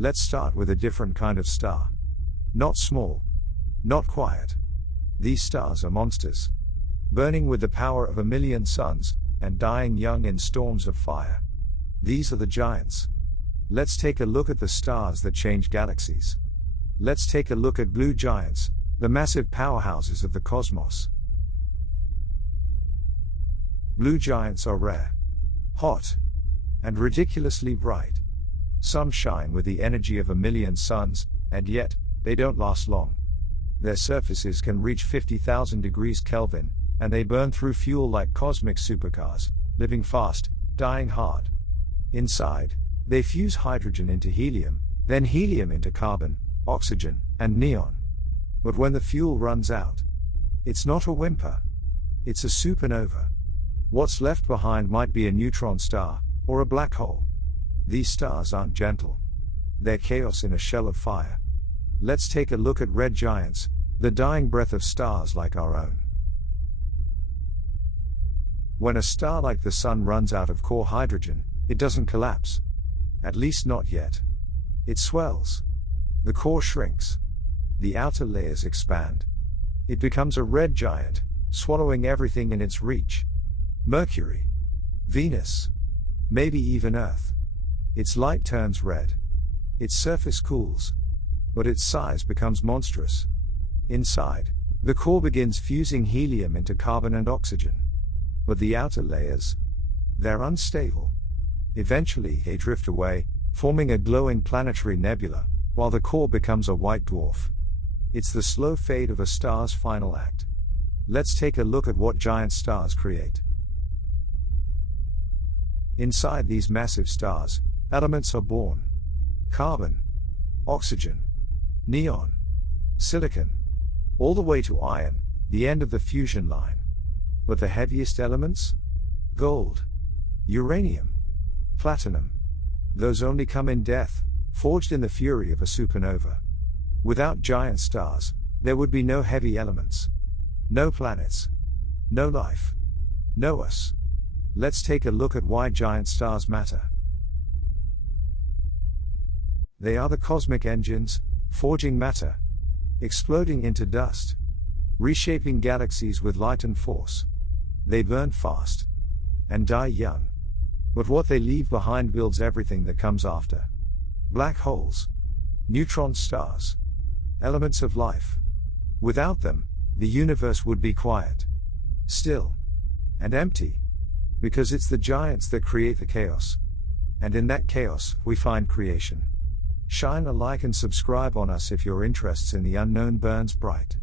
Let's start with a different kind of star. Not small. Not quiet. These stars are monsters. Burning with the power of 1,000,000 suns, and dying young in storms of fire. These are the giants. Let's take a look at the stars that change galaxies. Let's take a look at blue giants, the massive powerhouses of the cosmos. Blue giants are rare, hot, and ridiculously bright. Some shine with the energy of 1,000,000 suns, and yet, they don't last long. Their surfaces can reach 50,000 degrees Kelvin, and they burn through fuel like cosmic supercars, living fast, dying hard. Inside, they fuse hydrogen into helium, then helium into carbon, oxygen, and neon. But when the fuel runs out, it's not a whimper. It's a supernova. What's left behind might be a neutron star, or a black hole. These stars aren't gentle. They're chaos in a shell of fire. Let's take a look at red giants, the dying breath of stars like our own. When a star like the Sun runs out of core hydrogen, it doesn't collapse. At least not yet. It swells. The core shrinks. The outer layers expand. It becomes a red giant, swallowing everything in its reach. Mercury, Venus, maybe even Earth. Its light turns red. Its surface cools. But its size becomes monstrous. Inside, the core begins fusing helium into carbon and oxygen. But the outer layers, they're unstable. Eventually they drift away, forming a glowing planetary nebula, while the core becomes a white dwarf. It's the slow fade of a star's final act. Let's take a look at what giant stars create. Inside these massive stars, elements are born. Carbon, oxygen, neon, silicon, all the way to iron, the end of the fusion line. But the heaviest elements? Gold, uranium, platinum. Those only come in death, forged in the fury of a supernova. Without giant stars, there would be no heavy elements. No planets. No life. No us. Let's take a look at why giant stars matter. They are the cosmic engines, forging matter, exploding into dust, reshaping galaxies with light and force. They burn fast and die young. But what they leave behind builds everything that comes after. Black holes, neutron stars, elements of life. Without them, the universe would be quiet, still, and empty. Because it's the giants that create the chaos. And in that chaos, we find creation. Shine a like and subscribe on us if your interests in the unknown burns bright.